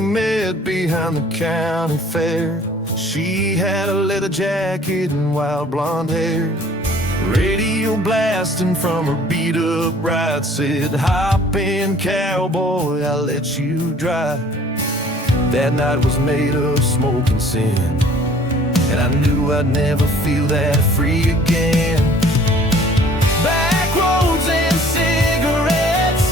we met behind the county fair. She had a leather jacket and wild blonde hair. Radio blasting from her beat-up ride said, "Hop in, cowboy, I'll let you drive." That night was made of smoke and sin, and I knew I'd never feel that free again. Backroads and cigarettes,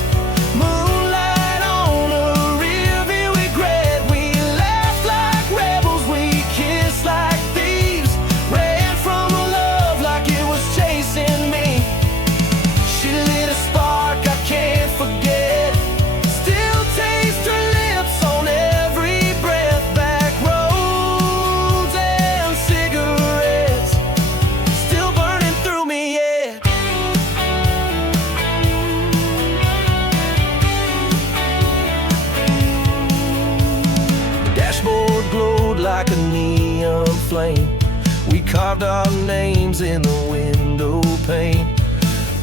moonlight on a rearview regret. We laughed like rebels, we kissed like thieves, ran from a love like it was chasing me. She lit a spark I can't forget, still taste her lips on every breath. Backroads and cigarettes, still burning through me yet. The dashboard glowed like a neon flame. We carved our names in the window pane,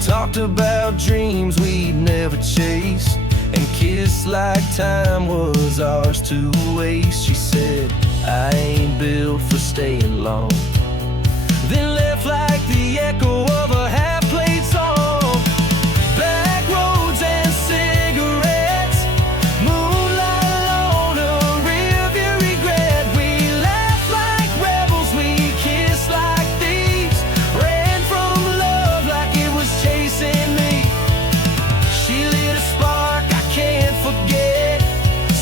talked about dreams we'd never chase, and kissed like time was ours to waste. She said, "I ain't built for staying long," then left like the echo of a half-played song. Backroads and cigarettes, moonlight on a rearview regret. We laughed like rebels, we kissed like thieves, ran from love like it was chasing me. She lit a spark I can't forget,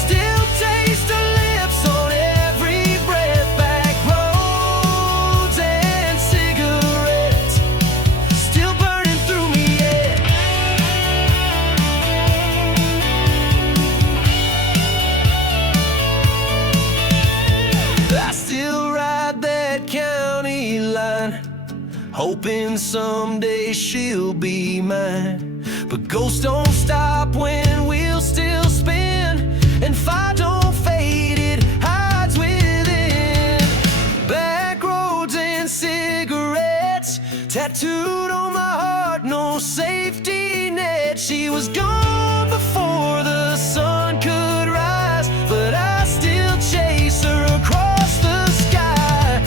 still taste her lips on every breath. Backroads and cigarettes, still burning through me yet. I still ride that county line, hoping someday she'll be mine. But ghosts don't stop when wheels still spin, and fire don't fade, it hides within. Backroads and cigarettes, tattooed on my heart, no safety net. She was gone before the sun could rise, but I still chase her across the sky.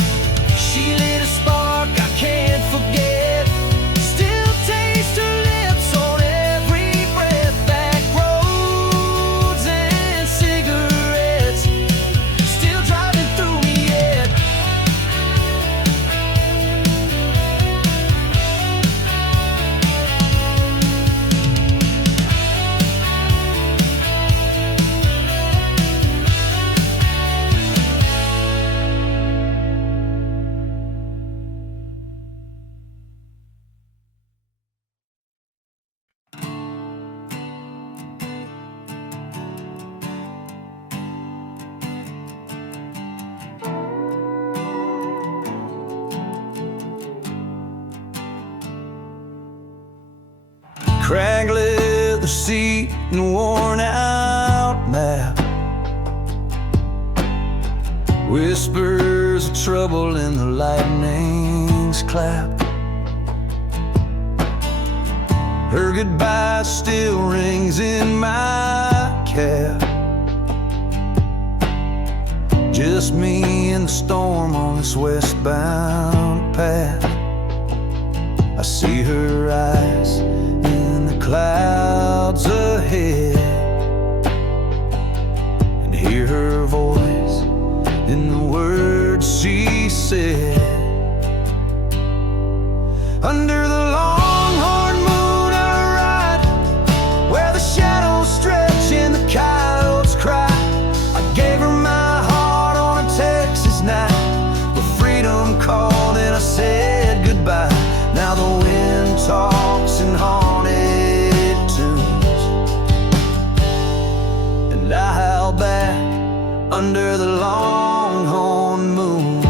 She lit a spark I can't forget, still taste her lips on every breath. Backroads and cigarettes, still driving through me yet. Cracked leather seat and worn out map, whispers of trouble in the lightning's clap. Her goodbye still rings in my cab. Just me and the storm on this westbound path. I see her eyes in the clouds ahead, and hear her voice in the words she said. Under the longhorn moon I ride, where the shadows stretch and the coyotes cry. I gave her my heart on a Texas night, but freedom called and I said goodbye. Now the wind talks in haunted tunes, and I howl back under the longhorn moon.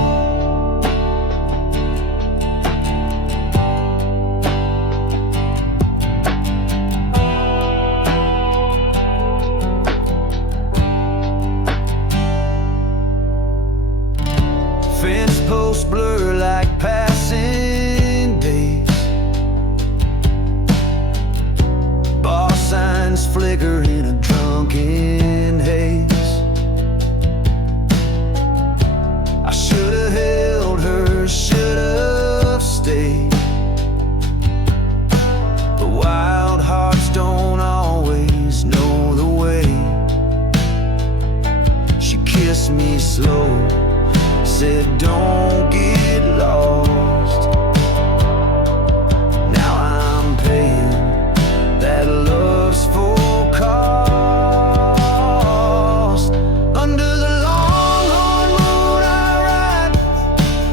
Fence posts blur like passing days, bar signs flicker in a drunken haze. kissed me slow, said don't get lost. Now I'm paying that love's full cost. Under the longhorn moon I ride,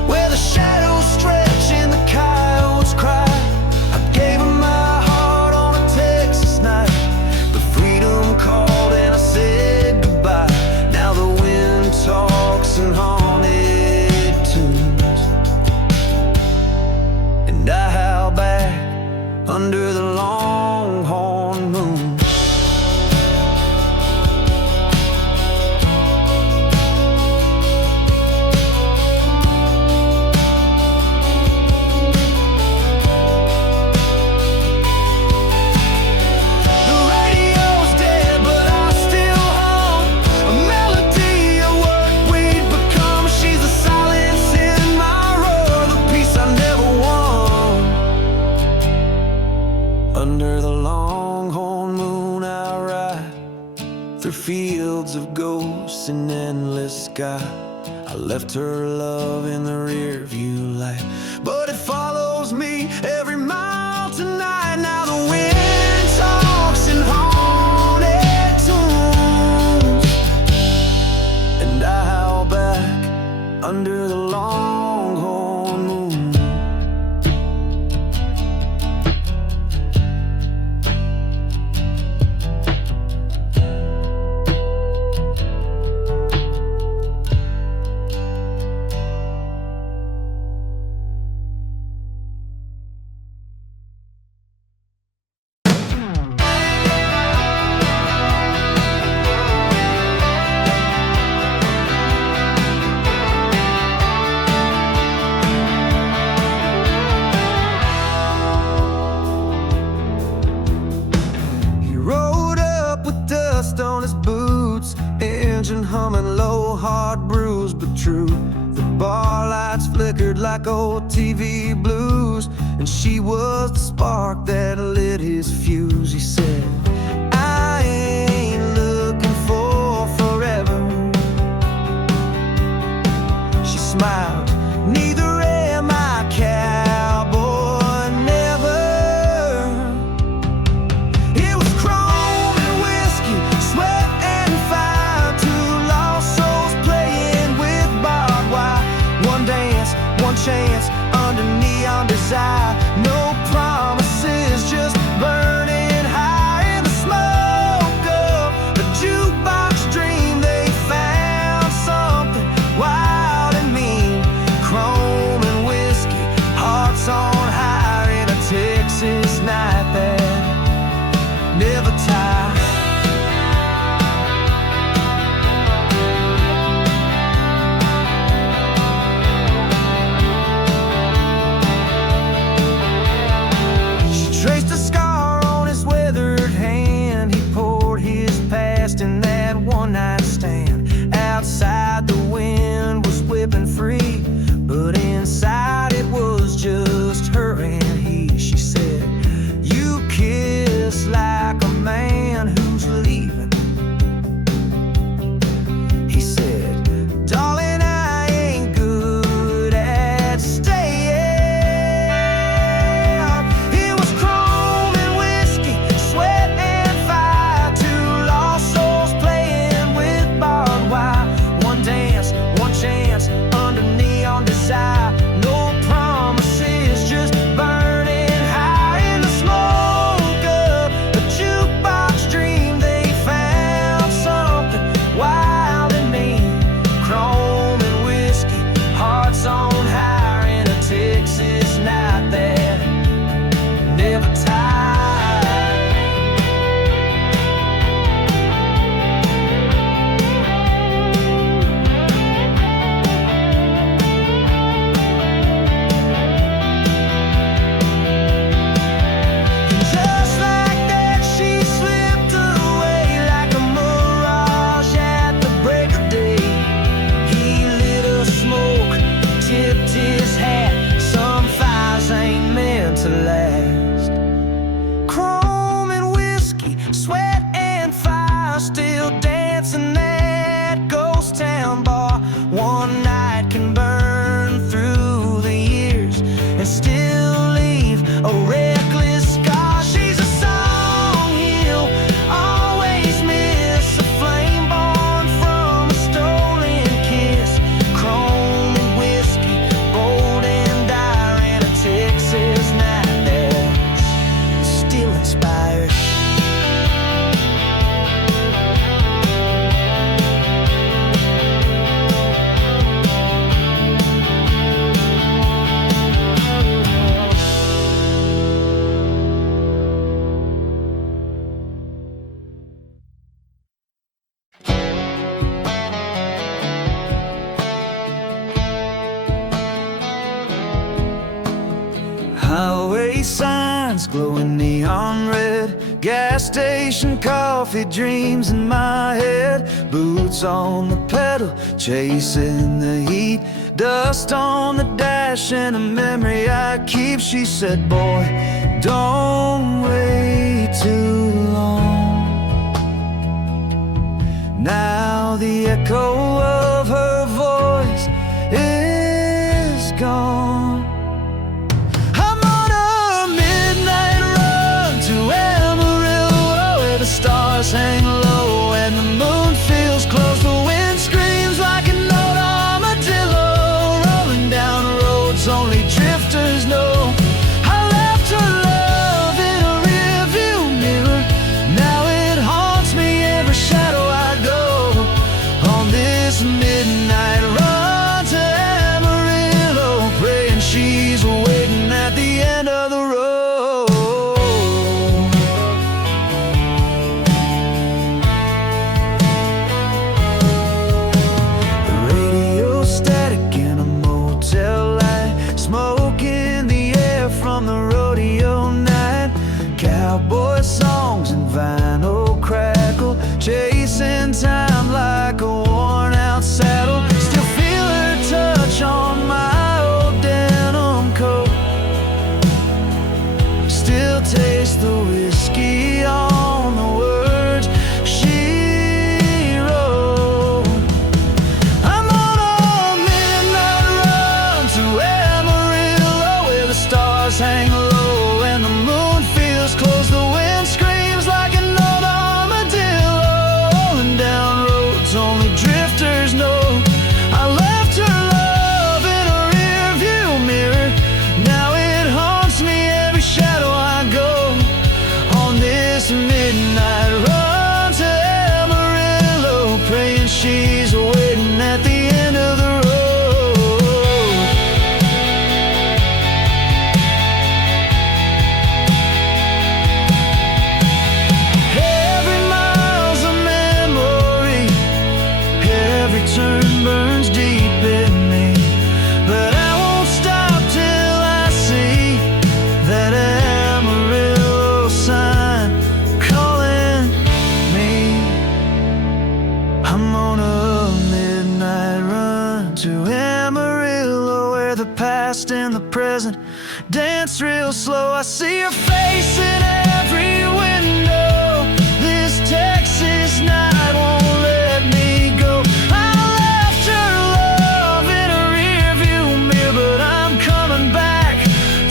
where the shadows stretch and the coyotes cry. I gave her my heart on a Texas night, but freedom called and I said goodbye. Now the wind talks in haunted tunes, and I howl back under the longhorn moon. The radio's dead, but I still hum a melody of what we'd become. She's the silence in my roar, the peace I never won. Under the longhorn moon I ride, through fields of ghosts and endless sky. I left her love in the rear view light, but it follows me every mile tonight. Now the wind talks in haunted tunes, and I howl back under the longhorn moon. He rode up with dust on his boots, engine humming low, heart bruised but true. The bar lights flickered like old TV blues, and she was the spark that lit his fuse. He said, I ain't looking for forever. She smiled, neither am I, cowboy, never. It was chrome and whiskey, sweat and fire, two lost souls playing with barbed wire. One dance, one chance, under neon desire. No promises, just burning high. glowing neon red. Gas station coffee dreams in my head. Boots on the pedal, chasing the heat. Dust on the dash and a memory I keep. She said, boy, don't wait too long. Now the echo of her voice is gone. I'm on a midnight run to Amarillo, where the stars hang low and the moon feels close. The wind screams like an old armadillo, rolling down roads only drifters know. I left her love in a rearview mirror. Now it haunts me every shadow I go. On this midnight run to Amarillo, praying she's waiting at the end of the road. The radio static in a motel light, smoke in the air from the rodeo night. Cowboy songs and vinyl crackle, chasing time like a worn out saddle. Still feel her touch on my old denim coat. Still taste the whiskey on the words she wrote. I'm on a midnight run to Amarillo, where the stars hang low and the moon feels close. The wind screams like an old armadillo, rolling down roads only drifters know. I left her love in a rearview mirror. Now it haunts me every shadow I go. On this midnight run to Amarillo, praying she's waiting at the end of the road. Every mile's a memory, every turn burns deep in me. But I won't stop till I see that Amarillo sign calling me. I'm on a midnight run to Amarillo, where the past and the present dance real slow. I see her face in every window. This Texas night won't let me go. I left her love in a rearview mirror, but I'm coming back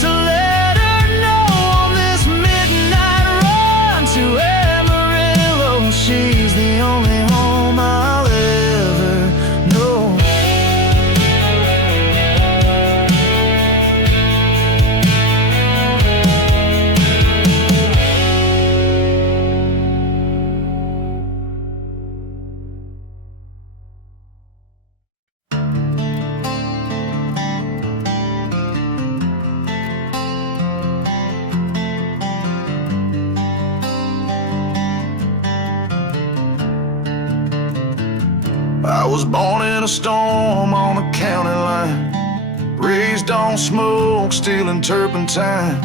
to let her know. On this midnight run to Amarillo, she's the only home I'll ever know. I was born in a storm on a county line, raised on smoke, stealing turpentine.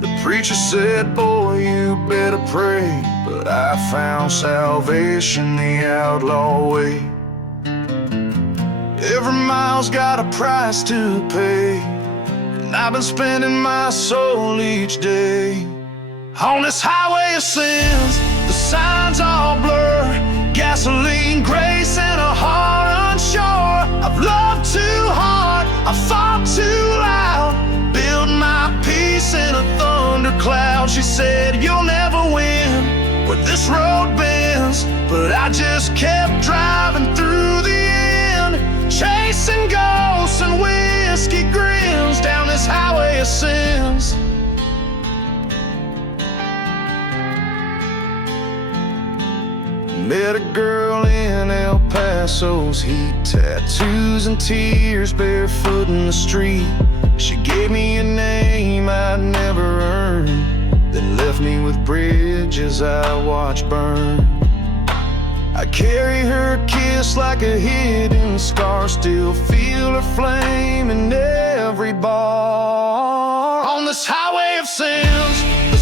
The preacher said, boy, you better pray, but I found salvation the outlaw way. Every mile's got a price to pay, and I've been spending my soul each day. On this highway of sins, the signs all blur, gasoline, grace, and a heart unsure. I've loved too hard, I've fought too loud, built my peace in a thundercloud. She said, you'll never win where this road bends, but I just kept driving through the end, chasing ghosts and whiskey grins down this highway of sins. Met a girl in El Paso's heat, tattoos and tears, barefoot in the street. She gave me a name I'd never earned, then left me with bridges I watched burn. I carry her kiss like a hidden scar, still feel her flame in every bar. On this highway of sins,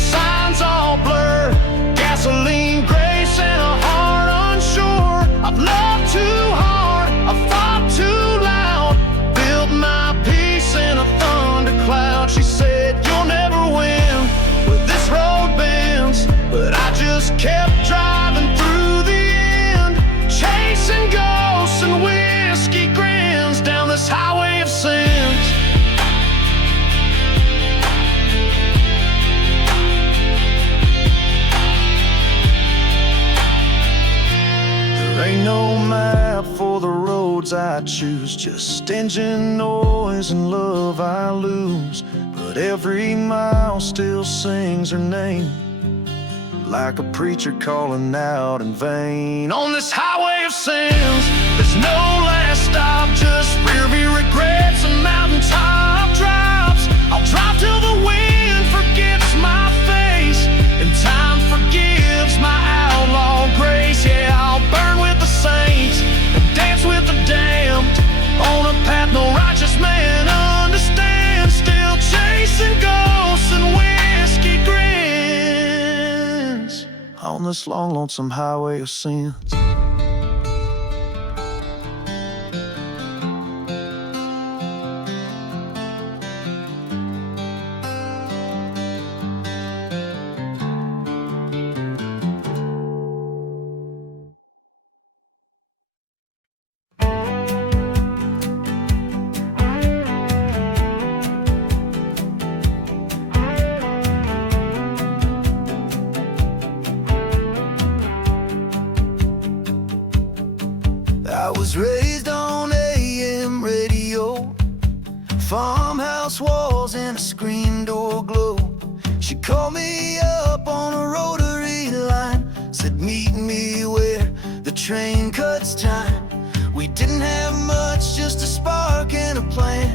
ain't no map for the roads I choose, just engine noise and love I lose. But every mile still sings her name, like a preacher calling out in vain. On this highway of sins, there's no last stop, just rearview regrets and mountaintop drops. I'll drive till the wind forgets my face and time forgives my outlaw grace. Yeah, I'll burn with the saints and dance with the damned on a path no righteous man understands, still chasing ghosts and whiskey grins on this long, lonesome highway of sins. I was raised on AM radio, farmhouse walls and a screen door glow. She called me up on a rotary line, said meet me where the train cuts time. We didn't have much, just a spark and a plan,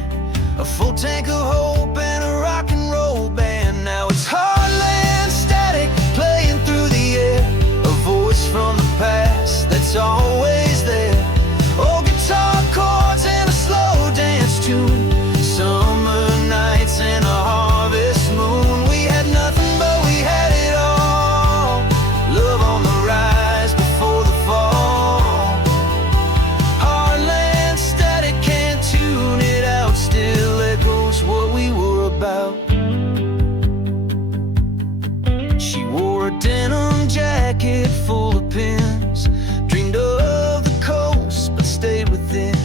a full tank of hope and a rock and roll band. Now it's heartland static playing through the air, a voice from the past that's always there. Old guitar chords and a slow dance tune, summer nights and a harvest moon. We had nothing but we had it all, love on the rise before the fall. Heartland static, can't tune it out, still echoes what we were about. She wore a denim jacket full of pins, dreamed of the coast but stayed within.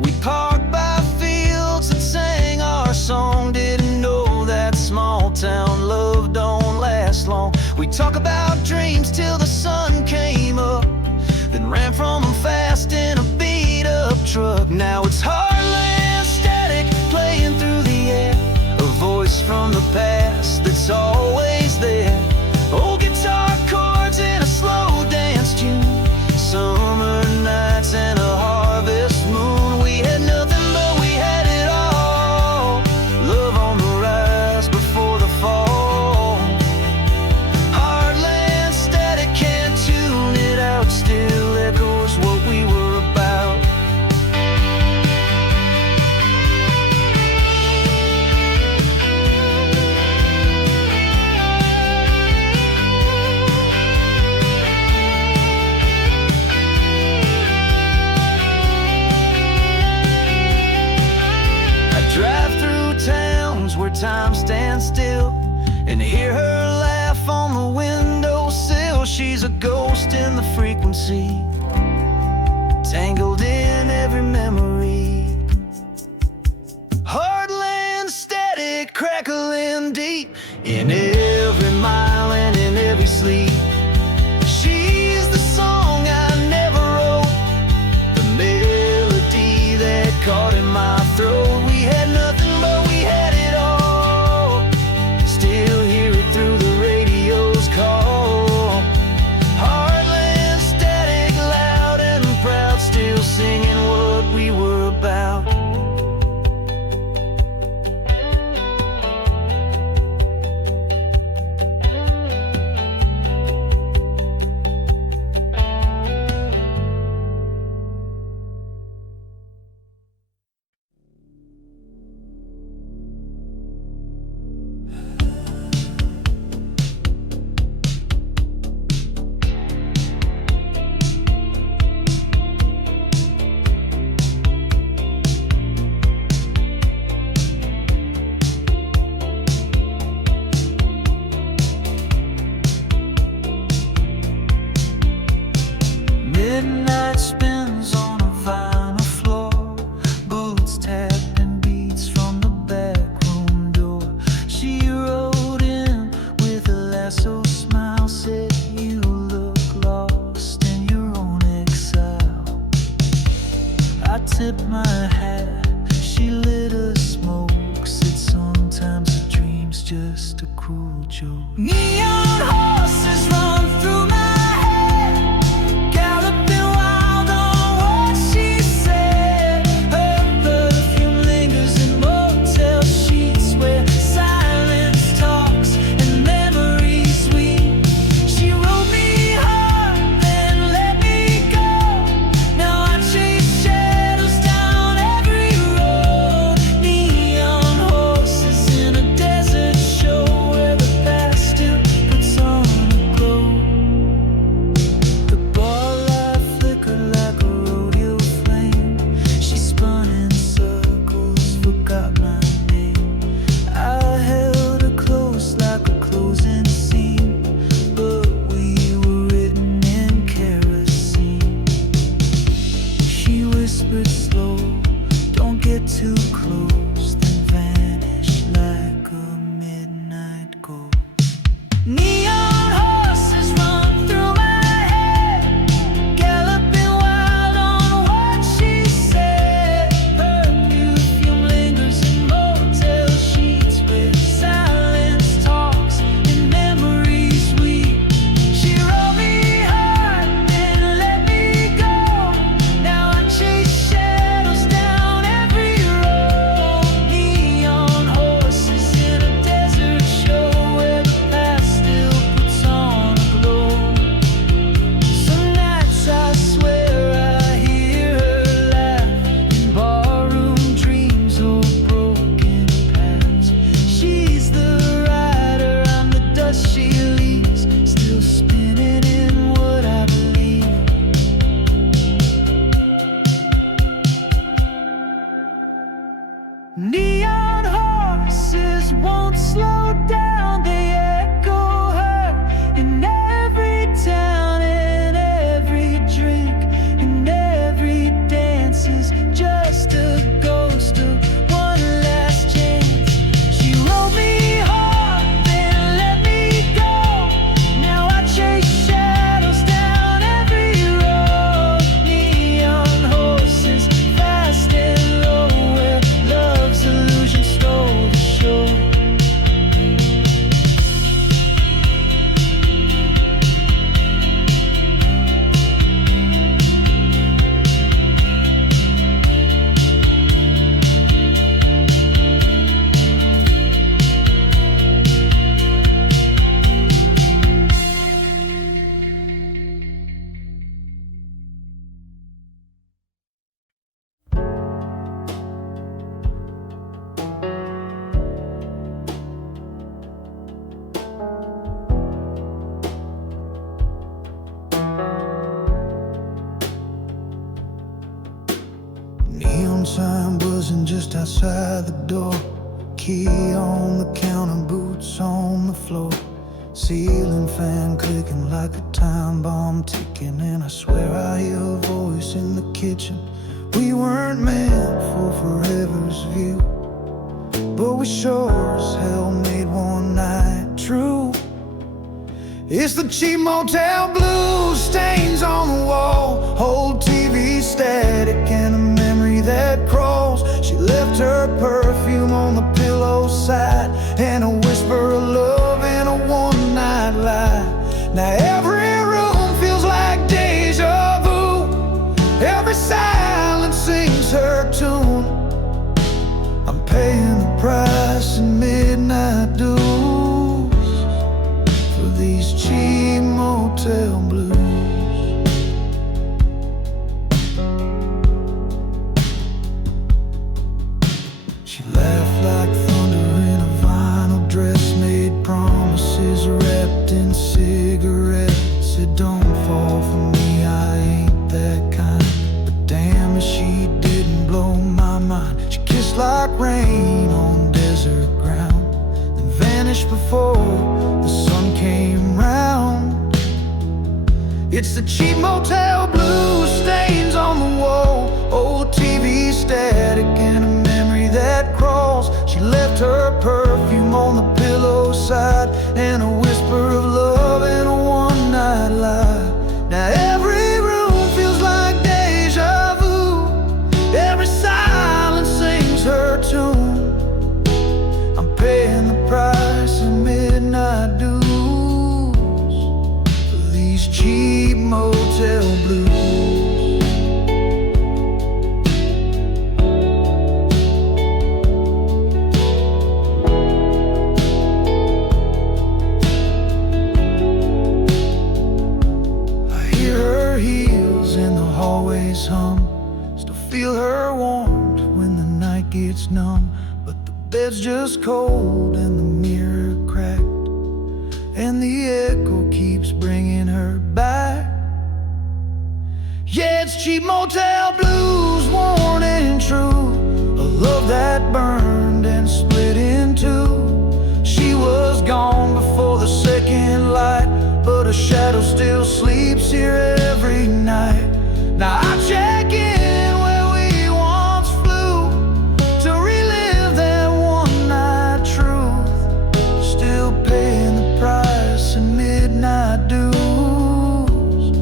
We parked by fields that sang our song, didn't know that small town love don't last long. We talk about dreams till the sun came up, then ran from them fast in a beat up truck. Now it's heartland static playing through the air, a voice from the past that's always there. Old guitar chords and a slow dance tune, summer nights and a harvest moon. We had nothing but we had it all, love on the rise before the fall. Heartland static, can't tune it out, still echoes what we were about. Drive through towns where time stands still and hear her laugh on the windowsill. She's a ghost in the frequency, tangled in every memory. Heartland static, crackling deep in every mile and in every sleep. She's the song I never wrote, the melody that caught in my throat. We had nothing but we had it all, still hear it through the radio's call. Heartland static, loud and proud, still singing what we were about. Midnight spins on a vinyl floor, boots tapping beats from the back room door. She rode in with a lasso smile, said you look lost in your own exile. tip my hat. She lit a smoke, said sometimes a dream's just a cruel joke. Neon horses run through my head, galloping wild on what she said. Her perfume lingers in motel sheets where silence talks and memories weep. She wrote me hard, then let me go. Now I chase shadows down every road. Neon horses in a desert show where the past still puts on a glow. The bar light flickered like a rodeo flame. She spun in circles, forgot my name. I held her close like a closing scene, but we were written in kerosene. She whispered slow, don't get too close, then vanished like a midnight ghost. Neon horses run through my head, galloping wild on what she said. Perfume lingers in motel sheets where silence talks and memories weep. She wrote me hard, then let me go. Now I chase shadows down every road. Neon horses in a desert show where the past still puts on a glow. Some nights I swear I hear her laugh in barroom dreams or broken paths. She's the rider, I'm the dust she leaves, still spinning in what I believe. Neon horses won't slow down, they echo her in every town, in every drink, in every dance is just a ghost of one last chance. She wrote me hard, then let me go. Now I chase shadows down every road. Neon horses, fast and low, where love's illusion stole the show. Neon sign buzzing just outside the door. Key on the counter, boots on the floor. Ceiling fan clicking like a time bomb ticking, and I swear I hear a voice in the kitchen. We weren't meant for forever's view, but we sure as hell made one night true. It's the cheap motel blues, stains on the wall, old TV static and a memory that crawls. She left her perfume on the pillow side, and a whisper of love in a one-night lie. Now every room feels like deja vu, every silence sings her tune. I'm paying the price in midnight dues for these cheap motel blues. She laughed like thunder in a vinyl dress, made promises wrapped in cigarettes. Said don't fall for me, I ain't that kind. But damn if she didn't blow my mind. She kissed like rain on desert ground, then vanished before the sun came round. It's the cheap motel blues, stains on the wall, old TV static and a memory that crawls. She left her perfume on the pillow side, and a whisper of love in a one-night lie. Now every room feels like deja vu, heels in the hallways hum. Still feel her warmth when the night gets numb. But the bed's just cold and the mirror cracked, and the echo keeps bringing her back. Yeah, it's cheap motel blues, worn and true. A love that burned and split in two. She was gone before the second light, but a shadow still sleeps here every night. Now I check in where we once flew to relive that one night truth. Still paying the price in midnight dues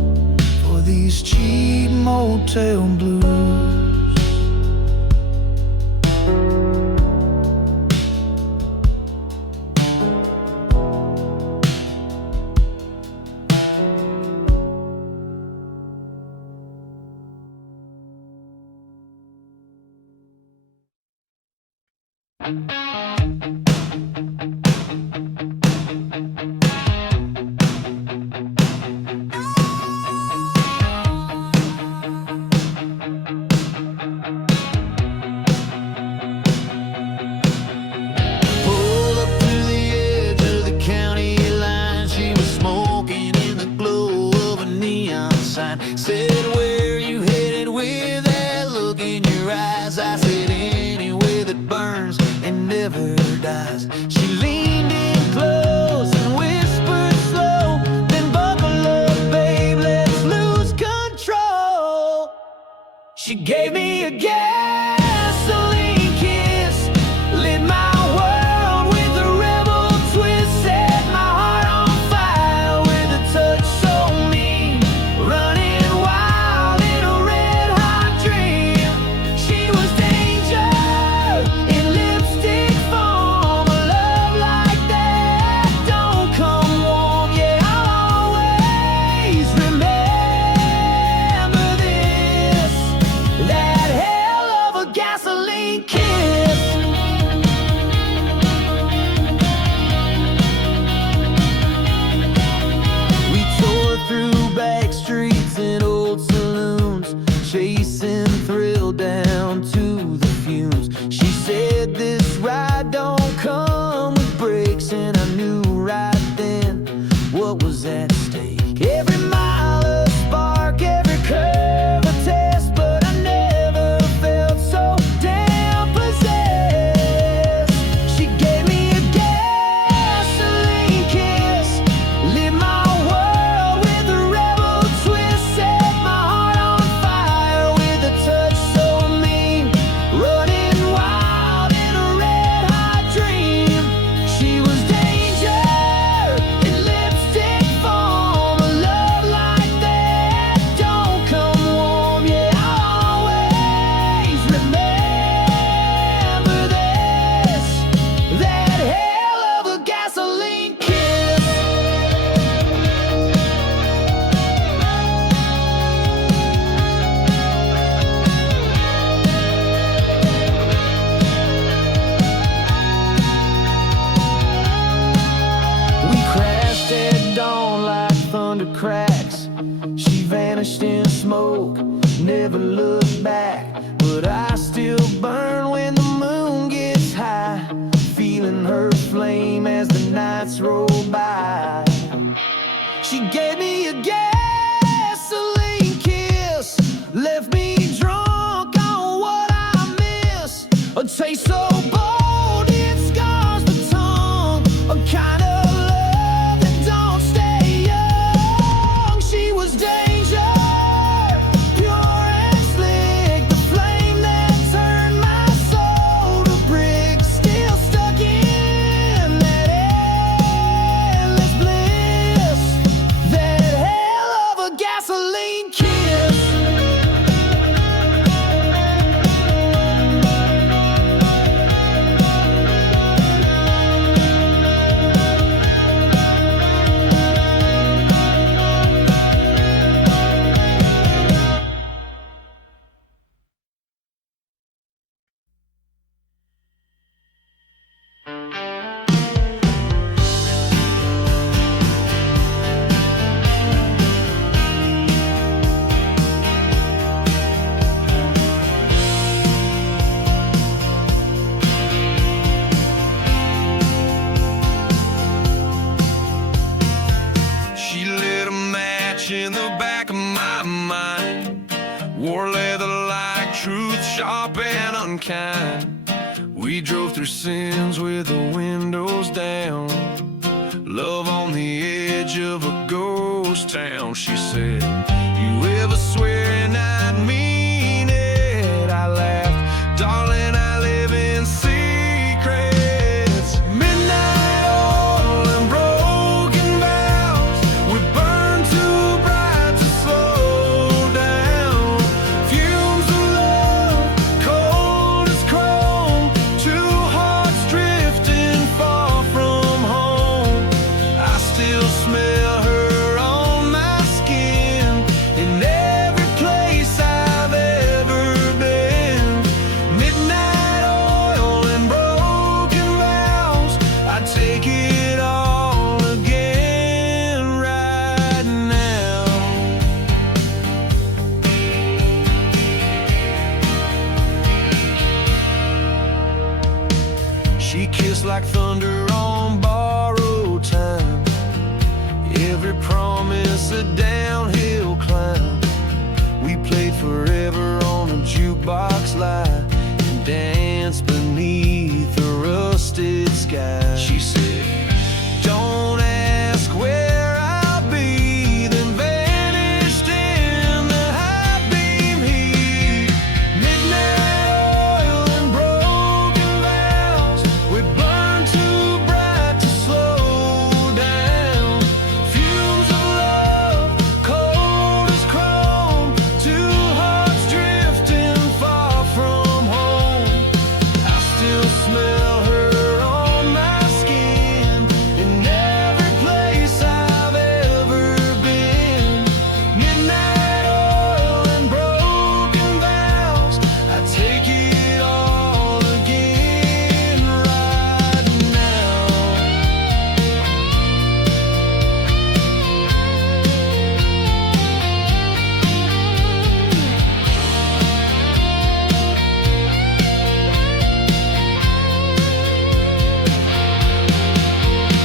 for these cheap motel blues. Said, where you headed with that look in your eyes? I said, anywhere that burns and never dies. She leaned in close and whispered slow, then buckle up, babe, let's lose control. She gave me a gasoline kiss, lit my world with a rebel twist, set my heart on fire with a touch so mean, running chasing thrill down to the fumes. She said this ride don't come with brakes, and I knew right then what was at stake. Every mile a spark, every curve a test, but I never felt so damn possessed. She gave me a gasoline kiss, lit my world with a rebel twist, set my heart on fire with a touch so mean, running wild in a red hot dream. She was danger in lipstick form, a love like that don't come warm. Yeah, I'll always remember this, that hell of a gasoline kiss. We crashed at dawn like thunder cracks. She vanished in smoke, never looked back. But I still burn when the moon gets high, feeling her flame as the nights roll by. She gave me a gasoline kiss, left me drunk on what I miss. A taste so bold it scars the tongue, a kind of love that don't stay young. She was danger, pure and slick, the flame that turned my soul to brick, still stuck in that endless bliss, that Wore leather like truth, sharp and unkind. We drove through sins with the windows down. Love on the edge of a ghost town. She said, you ever swear and I'd mean it? I laughed, darling, I live in secrets. Midnight oil and broken vows. We burn too bright to slow down. Fumes of love, cold as chrome. Two hearts drifting far from home. I still smell her on my skin in every place I've ever been. Midnight oil and broken vows. I'd take it all again right now. She kissed like thunder on borrowed time. Every promise a downhill climb. We played forever on a jukebox line and danced beneath a rusted sky. She said, don't ask where I'll be, then vanished in the high beam heat. Midnight oil and broken vows. We burn too bright to slow down. Fumes of love, cold as chrome. Two hearts drifting far from home. I still smell her on my skin in every place I've ever been. Midnight oil and broken vows. I take it all again right now.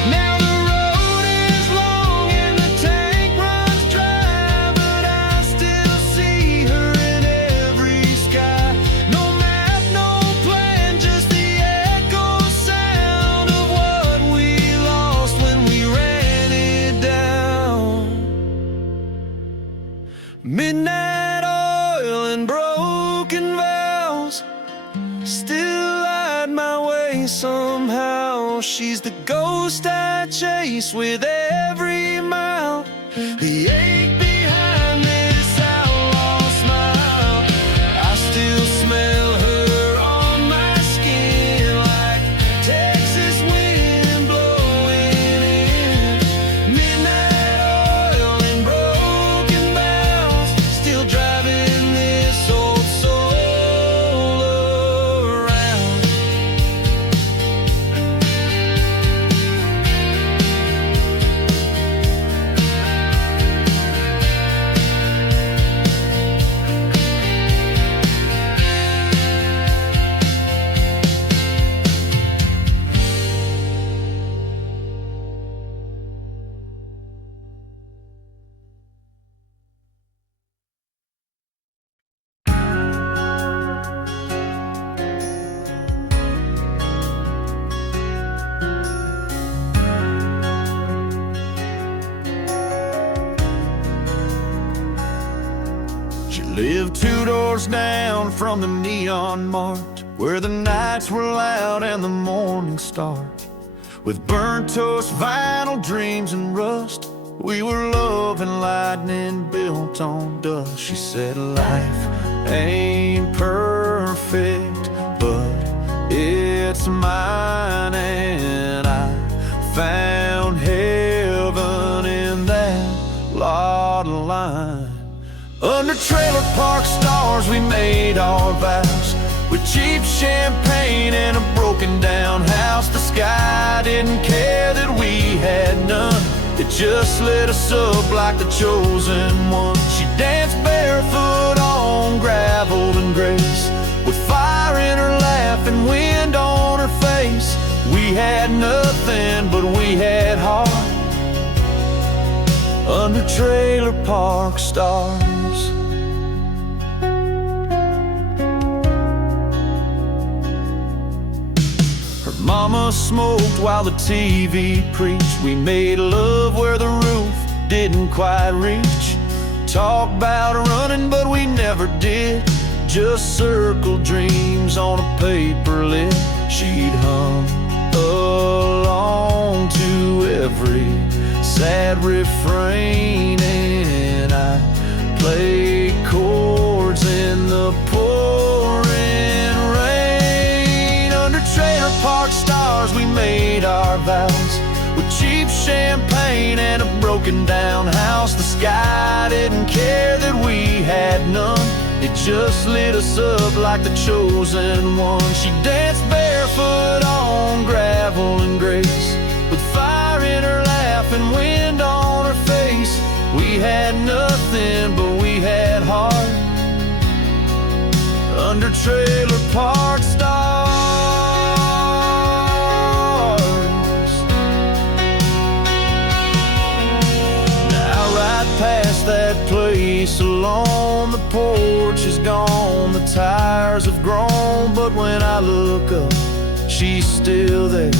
Now the road is long and the tank runs dry, but I still see her in every sky. No map, no plan, just the echo sound of what we lost when we ran it down. Midnight oil and broken vows. Still light my way somehow. She's the ghost I chase with every mile. The ache behind this outlaw smile. I still smell her on my skin like Texas wind blowing in. Midnight oil and broken vows. Still driving this old soul around. She lived 2 doors down from the Neon Mart, where the nights were loud and the morning start. With burnt toast, vinyl dreams and rust, we were love and lightning built on dust. She said life ain't perfect, but it's mine, and I found heaven in that lot line. Under trailer park stars we made our vows, with cheap champagne and a broken down house. The sky didn't care that we had none, it just lit us up like the chosen one. She danced barefoot on gravel and grace, with fire in her laugh and wind on her face. We had nothing, but we had heart, under trailer park stars. mama smoked while the TV preached. We made love where the roof didn't quite reach. Talk about running, but we never did. Just circled dreams on a paper lid. She'd hum along to every sad refrain, and I played chords in the pouring rain. Under trailer park stars we made our vows, with cheap champagne and a broken down house. The sky didn't care that we had none. It just lit us up like the chosen one. She danced barefoot on gravel and grace, with fire in her laugh and wind on her face. We had nothing, but we had heart. Under trailer park stars. Now right past that place alone, the porch is gone, the tires have grown. But when I look up, she's still there,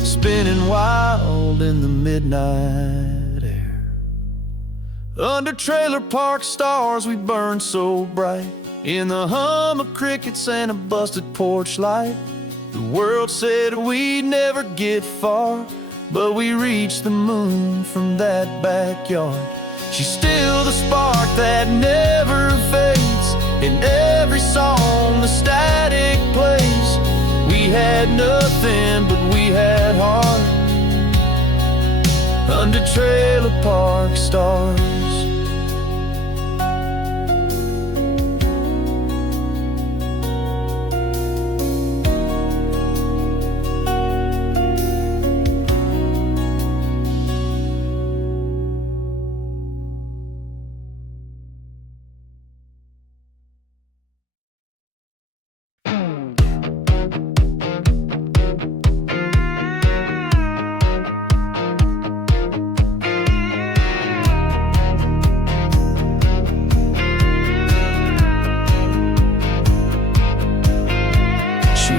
spinning wild in the midnight air. Under trailer park stars we burned so bright, in the hum of crickets and a busted porch light. The world said we'd never get far, but we reached the moon from that backyard. She's still the spark that never fades, in every song the static plays. We had nothing, but we had heart. Under trailer park stars.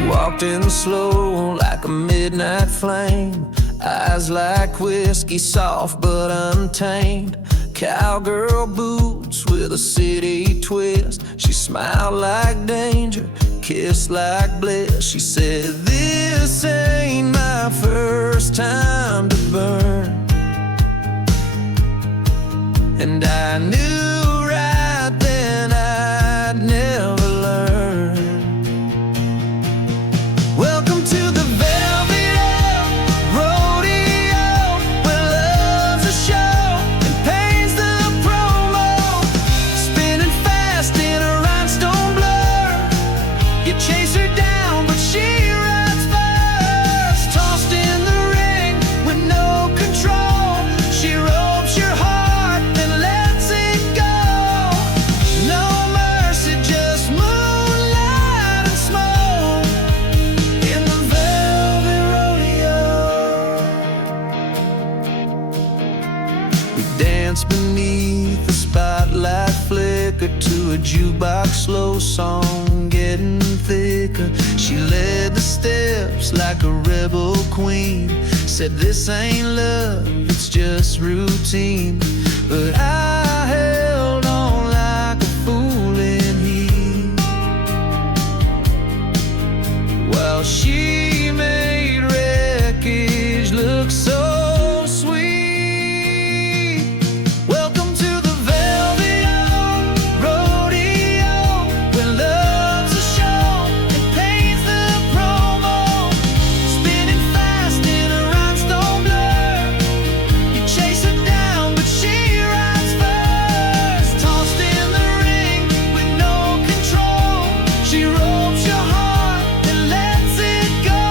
Walked in slow like a midnight flame, eyes like whiskey, soft but untamed. Cowgirl boots with a city twist. She smiled like danger, kissed like bliss. She said, "This ain't my first time to burn." And I knew right then I'd never learn. Welcome to the velvet rodeo, where love's a show and pain's the promo. Spinning fast in a rhinestone blur, you chase her down but she rides first. Tossed in the ring with no control, she ropes your heart then lets it go. No mercy, just moonlight and smoke in the velvet rodeo. We dance beneath the spotlight flicker to a jukebox slow song getting thicker. She led the steps like a rebel queen, said this ain't love, it's just routine. But I held on like a fool in heat, while she made wreckage look so sweet. Welcome to the velvet rodeo, where love's a show and pain's the promo. Spinning fast in a rhinestone blur, you chase her down but she rides first. Tossed in the ring with no control, she ropes your heart and lets it go.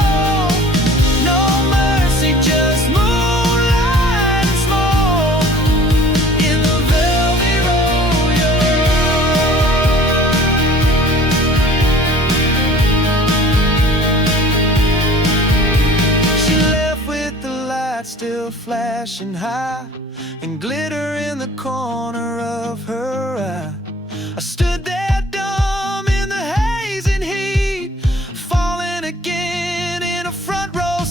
No mercy, just moonlight and smoke in the velvet rodeo. She left with the light still flashing high and glitter in the corner of her eye. I stood there dumb in the haze and heat, falling again in a front row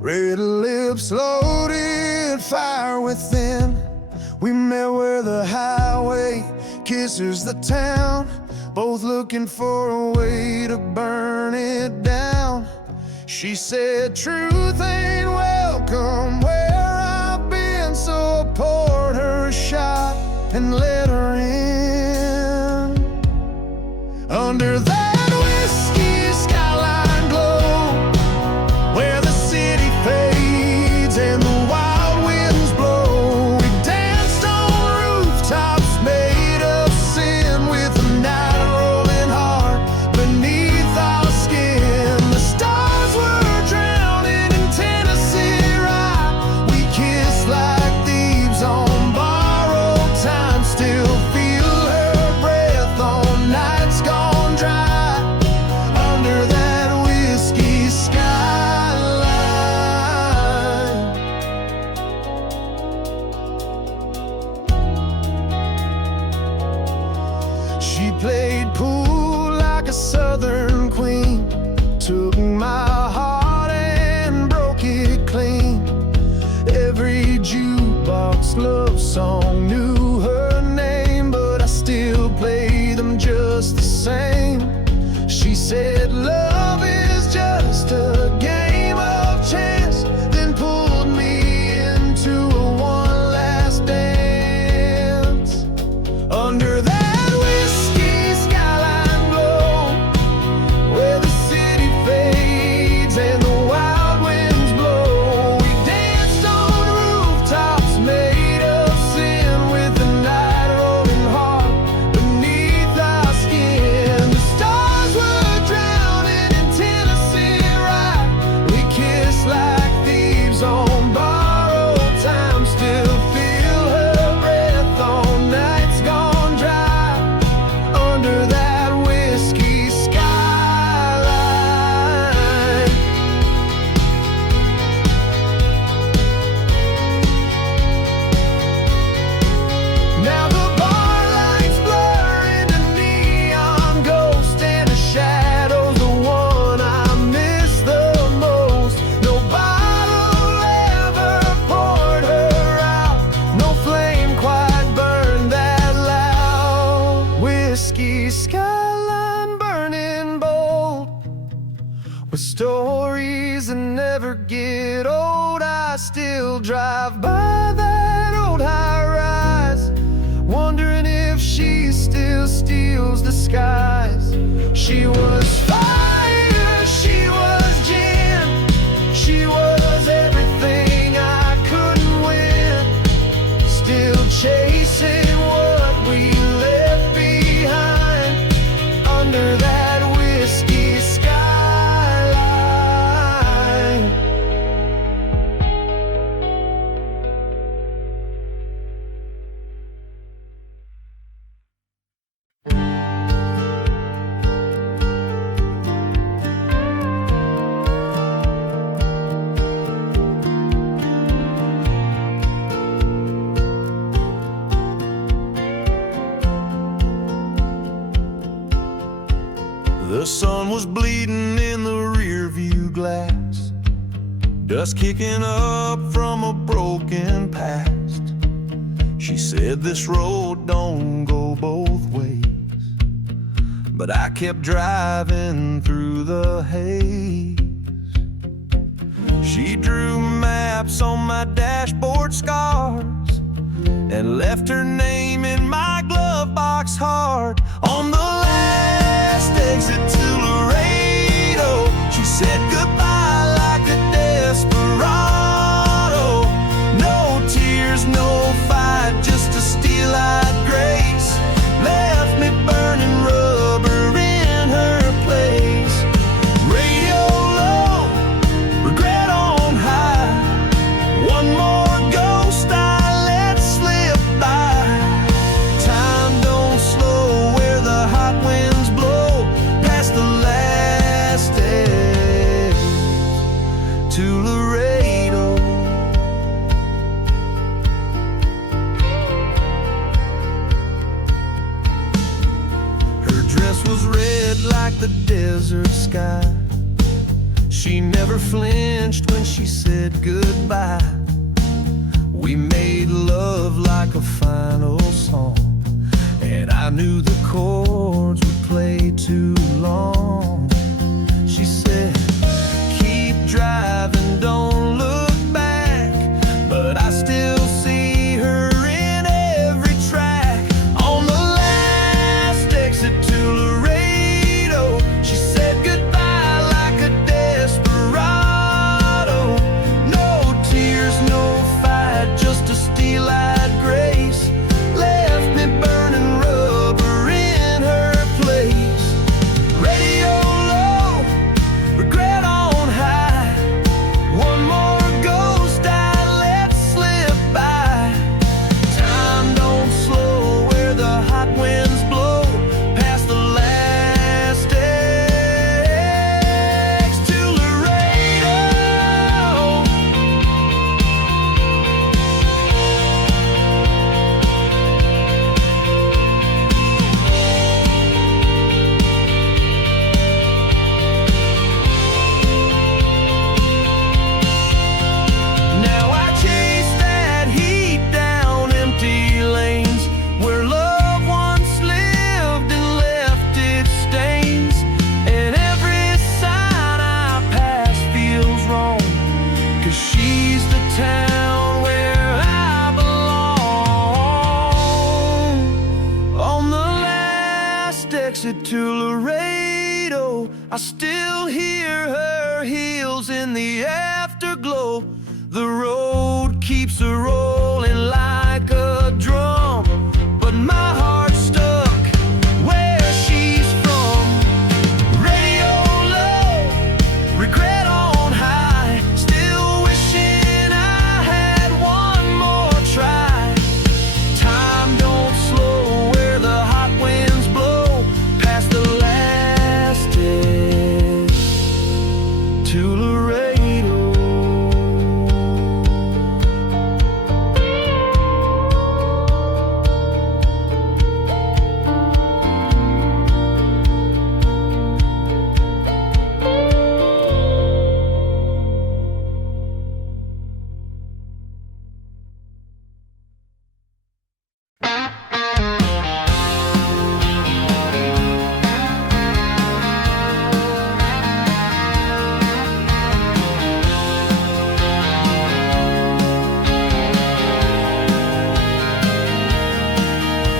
Red lips loaded, fire within. We met where the highway kisses the town, both looking for a way to burn it down. She said, truth ain't welcome where I've been, so I poured her a shot and let her in. Under that whiskey skyline glow, where the city fades and the wild winds blow, we danced on rooftops made of sin, with the night rolling hard beneath our skin. The stars were drowning in Tennessee rye. We kissed like thieves on borrowed time, still feel her breath on nights gone dry. Under that whiskey skyline, she played pool like a southern queen, took my heart and broke it clean. Every jukebox love song knew her name, but I still play them just the same. She said love is just a game of chance, then pulled me into a one last dance. Under that whiskey skyline glow, where the city fades and the wild winds blow, we danced on rooftops made of sin, with the night rolling hard beneath our skin. The stars were drowning in Tennessee rye. We kissed like thieves on borrowed time, still feel her breath on nights gone dry. Under that whiskey skyline, now the bar lights blur into neon ghosts, and the shadow's the one I miss the most. No bottle ever poured her out, no flame quite burned that loud. Whiskey skyline burning bold, with stories that never get old. I still drive by that old high-rise, wondering if she still steals the skies. She was fire, she was gin, she was everything I couldn't win. Still chasing what we left behind, under that whiskey skyline. The sun was bleeding in the rear view glass, dust kicking up from a broken past. She said this road don't go both ways, but I kept driving through the haze. She drew maps on my dashboard scars and left her name in my glove box hard. On the last exit to Laredo, she said goodbye like a desperado. No tears, no fight, just a steel-eyed grace left me burning rubber in her place. Radio low, regret on high, one more ghost I let slip by. Time don't slow where the hot winds blow, past the last edge to Laredo. Her dress was red like the desert sky. She She never flinched when she said goodbye. We made love like a final song, and I knew the chords would play too long. She said, keep driving, don't look back, but I still see her in every track. On the last exit to Laredo, she said goodbye like a desperado. No tears, no fight, just a steel-eyed grace left me burning rubber in her place. Radio low, regret on high. One more ghost I let slip by. Time don't slow where the hot winds blow past the last X to Laredo. Now I chase that heat down empty lanes where love once lived and left its stains. And every sign I pass feels wrong, 'cause she's the town where I belong. On the last exit to Laredo, I still hear her heels in the afterglow. The road keeps a rolling like a drum, but my heart's stuck where she's from. Radio low, regret on high, still wishing I had one more try. Time don't slow where the hot winds blow past the last edge to Laredo.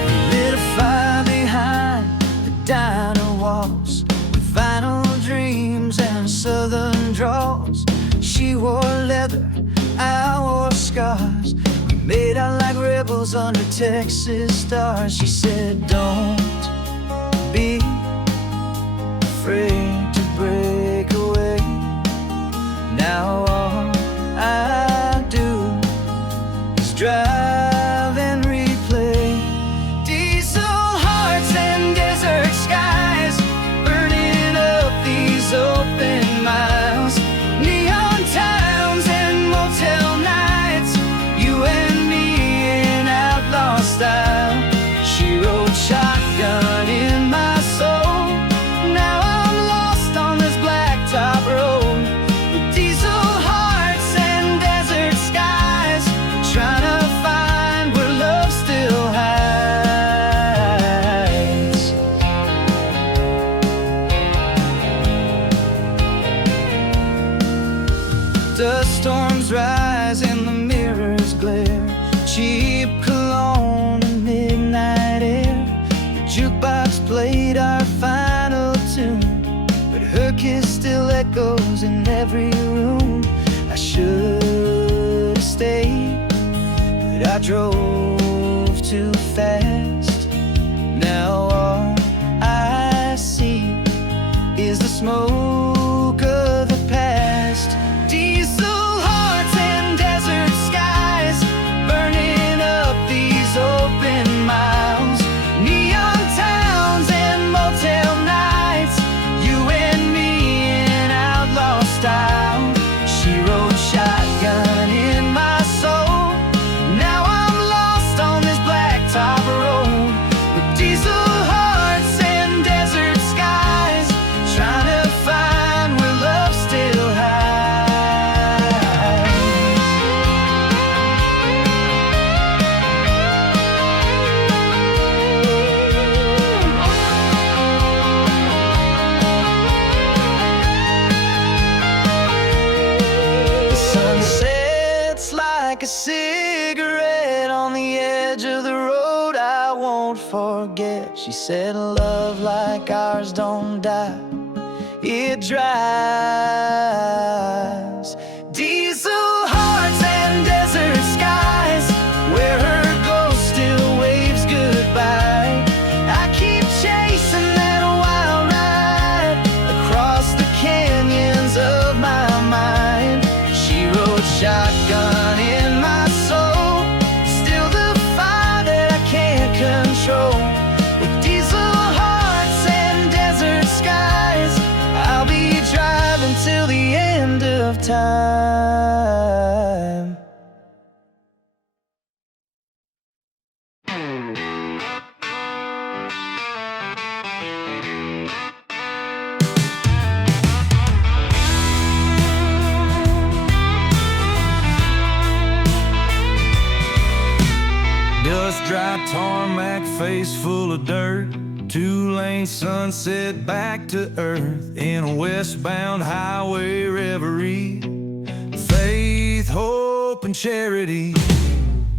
We lit a fire behind the diner walls with vinyl dreams and southern draws. She wore leather, I wore scars. We made out like rebels under Texas stars. She said, don't be afraid to break away. Now all I do is drive and replay. Diesel hearts and desert skies, burning up these open miles. Neon towns and motel nights, you and me in outlaw style. She rode shotgun in my soul. Now I'm lost on this blacktop road with diesel hearts and desert skies, trying to find where love still hides. Dust storms rise and the mirrors glare. Cheap cologne and midnight air. The jukebox played our final tune, but her kiss still echoes in every room. I should have stayed, but I drove too fast. Now all I see is the smoke of the past. Diesel hearts and desert skies, burning up these open miles. Neon towns and motel nights, you and me in outlaw style. She rode shotgun in my soul. Now I'm lost like a cigarette on the edge of the road I won't forget. She said love like ours don't die, it dries. Diesel hearts and desert skies, where her ghost still waves goodbye. I keep chasing that wild ride across the canyons of my mind. She rode shotgun in my soul, still the fire that I can't control. With diesel hearts and desert skies, I'll be driving till the end of time. Dust dry tarmac, face full of dirt, two-lane sunset back to earth in a westbound highway reverie. Faith, hope, and charity.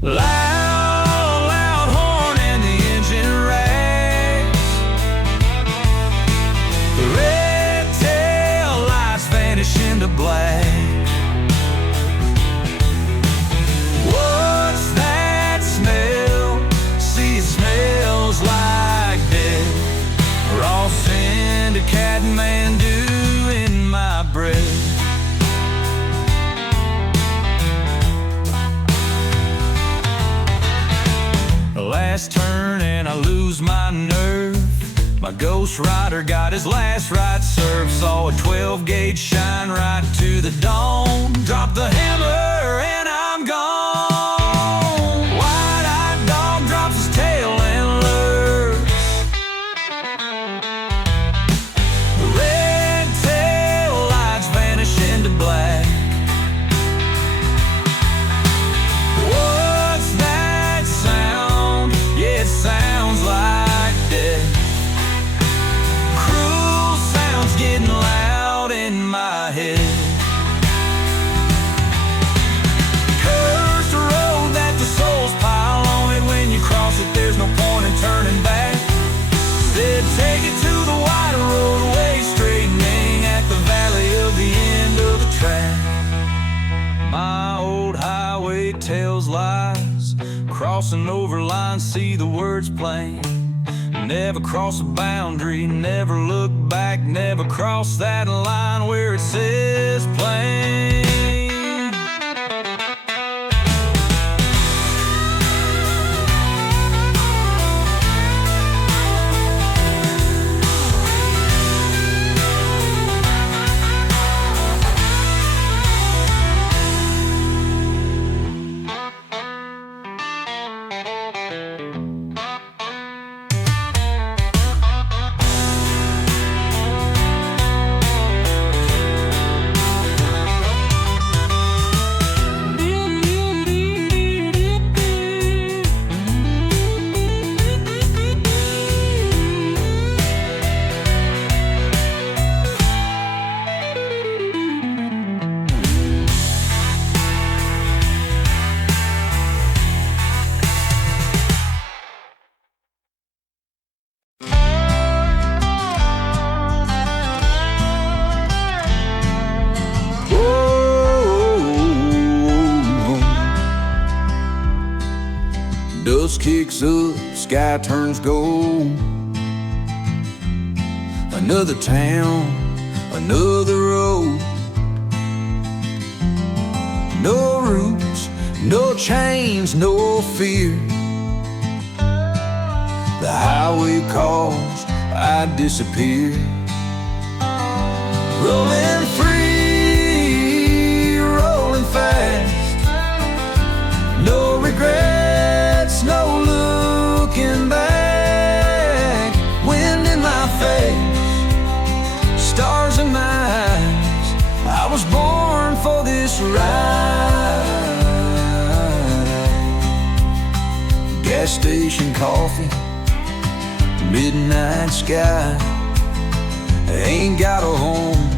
Loud, loud horn and the engine rags. The red tail lights vanish into black. What's that smell? See, it smells like death. Raw cinder, Kathmandu in my breath. Last turn and I lose my nerve. My ghost rider got his last ride served. Saw a 12-gauge shine right to the dawn. Drop the hammer and I'm gone. Wide-eyed dog drops his tail and lurks. The red tail lights vanish into black. What's that sound? Yeah, it sounds like death. Cruel sounds getting loud in my head. Cursed road that the souls pile on it. When you cross it, there's no point in turning back. Said take it to the wider roadway, straightening at the valley of the end of the track. My old highway tells lies, crossing over lines, see the words plain. Never cross a boundary, never look back, never cross that line where it says plain. Dust kicks up, sky turns gold. Another town, another road. No roots, no chains, no fear. The highway calls, I disappear. Rolling free, rolling fast. No regrets, no looking back. Wind in my face, stars in my eyes. I was born for this ride. Gas station coffee, midnight sky. Ain't got a home,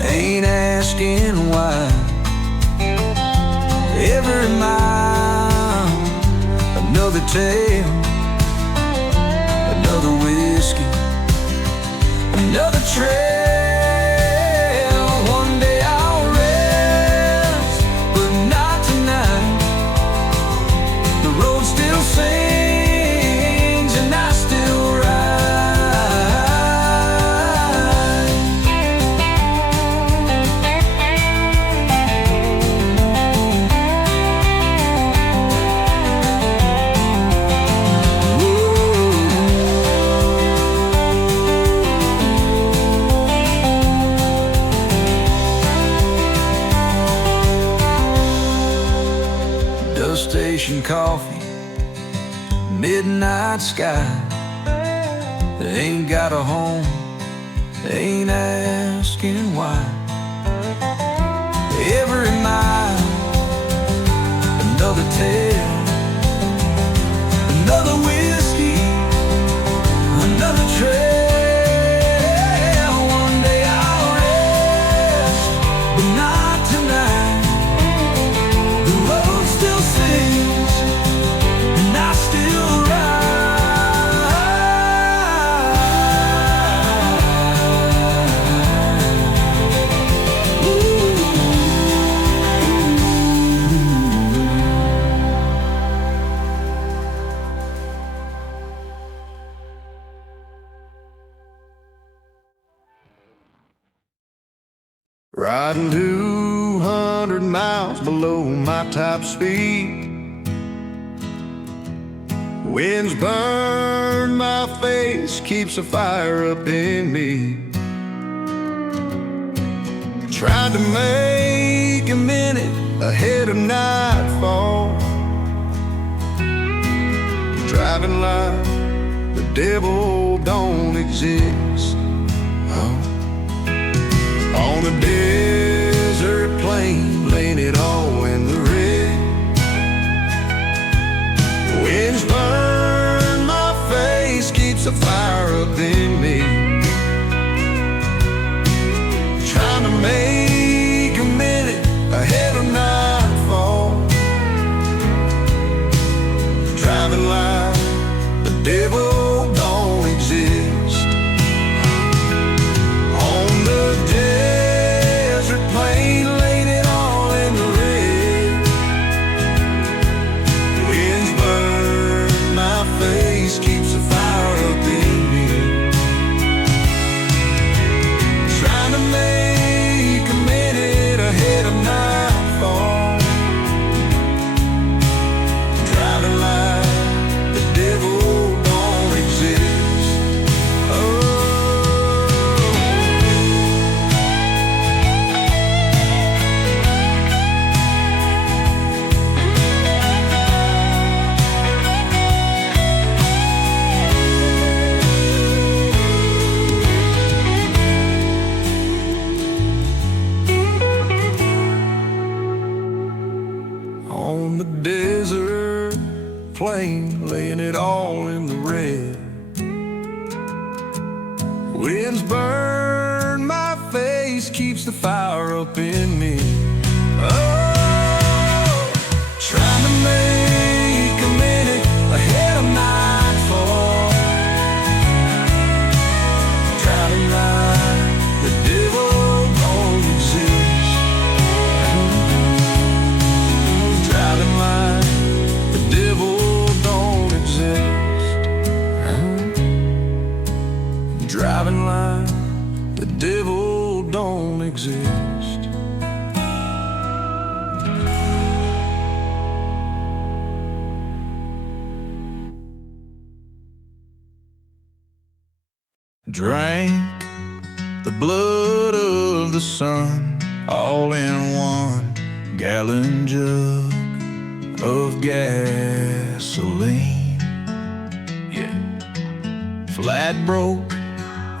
ain't asking why. Every mile, another tale, another whiskey, another trail. One day I'll rest, but not tonight. The road still sings and I still station coffee, midnight sky. They ain't got a home, they ain't asking why. Every mile, another tale, another whiskey, another trail. One day I'll rest, but not tonight. The road still sings, and I still Riding 200 miles below my top speed. Winds burn my face, keeps a fire up in me. Trying to make a minute ahead of nightfall. Driving like the devil don't exist. Oh. On a desert plain, laying it all in the red. Winds burn my face, keeps a fire up in me. Trying to make a minute ahead of nightfall. Driving like the devil don't exist. On the desert plain, laid it all in the red. Winds burn my face, keeps a fire up in me. Trying to make a minute ahead of nightfall. Driving like the devil don't exist. Oh. On the desert plain, laying it all in the red. Winds burn my face, keeps the fire up in me. Oh, trying to make a minute ahead of nightfall. Driving like the devil don't exist. Driving like the devil don't exist. Driving like the devil don't exist. Drank the blood of the sun, all in 1 gallon jug of gasoline. Yeah, flat broke,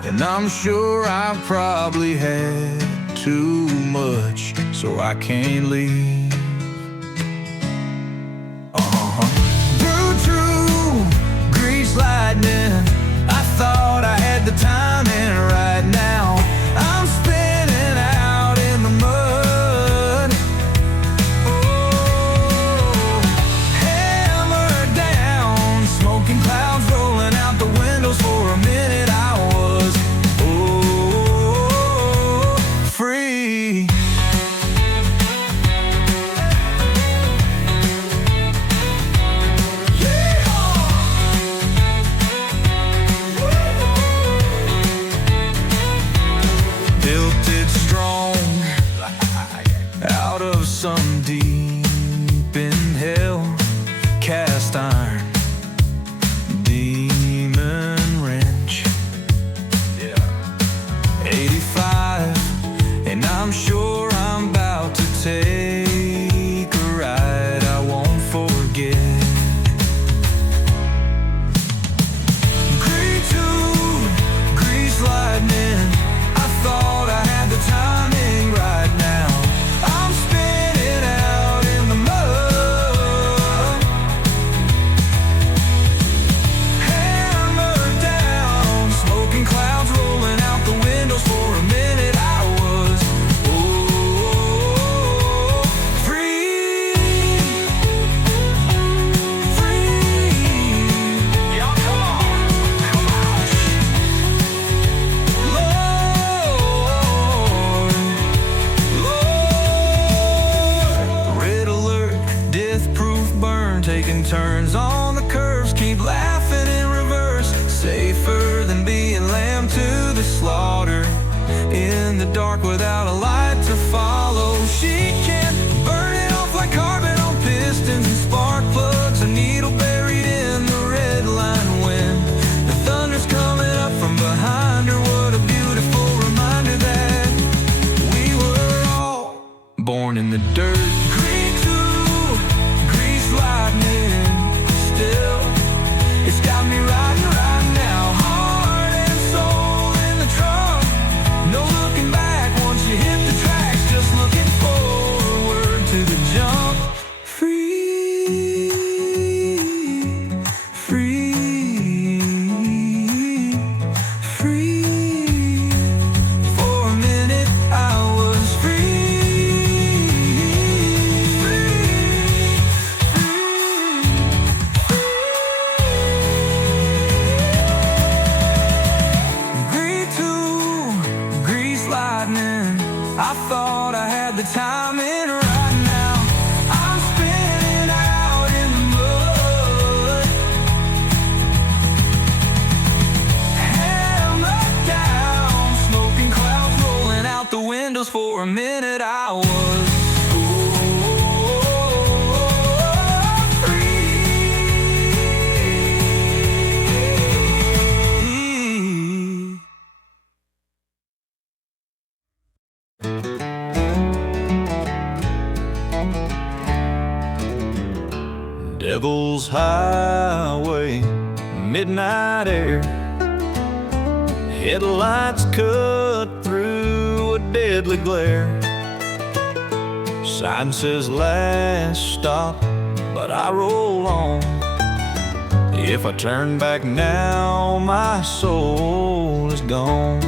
and I'm sure I probably had too much, so I can't leave. Brew true, grease lightning. I thought I had the timing right now. I'm spinning out in the mud. Oh, Making turns on the curves, keep laughing in reverse. Safer than being lamb to the slaughter. In the dark without a light to follow. She can't burn it off like carbon on pistons and spark plugs. A needle buried in the red line wind. The thunder's coming up from behind her. What a beautiful reminder that we were all born in the dirt. Green too, grease lightning. Still, it's got me riding right now. Heart and soul in the trunk. No looking back once you hit the tracks. Just looking forward to the jump. Free, free, free. For a minute I was free, free, free. Grease lightning. I thought I had the timing right now. I'm spinning out in the mud. Hammer down, smoking clouds rolling out the windows. For a minute I was free. Devil's Highway, midnight air. Headlights cut through a deadly glare. Sign says last stop, but I roll on. If I turn back now, my soul is gone.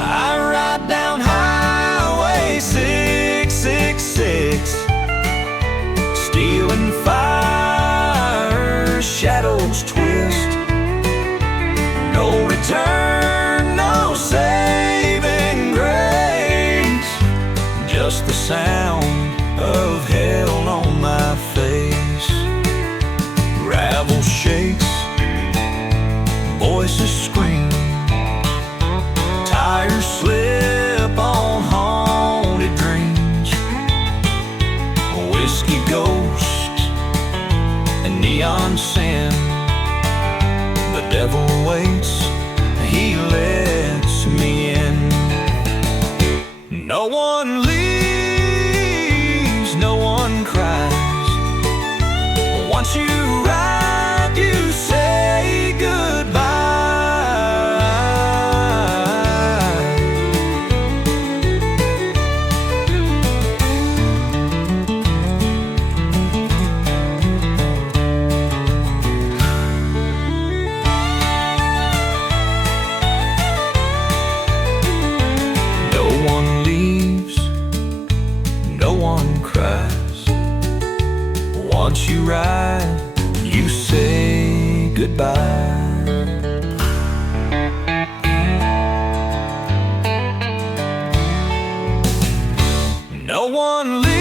I ride down Highway 666, steel and fire, shadows twist. No return, no saving grace. Just the sound of hell on my face. Gravel shakes, voices scream. Tires slip on haunted dreams. Whiskey ghost and neon sin. The devil waits, he lets me in. No one leaves, no one cries. Once you ride, you say goodbye. Once you ride, you say goodbye. No one lives.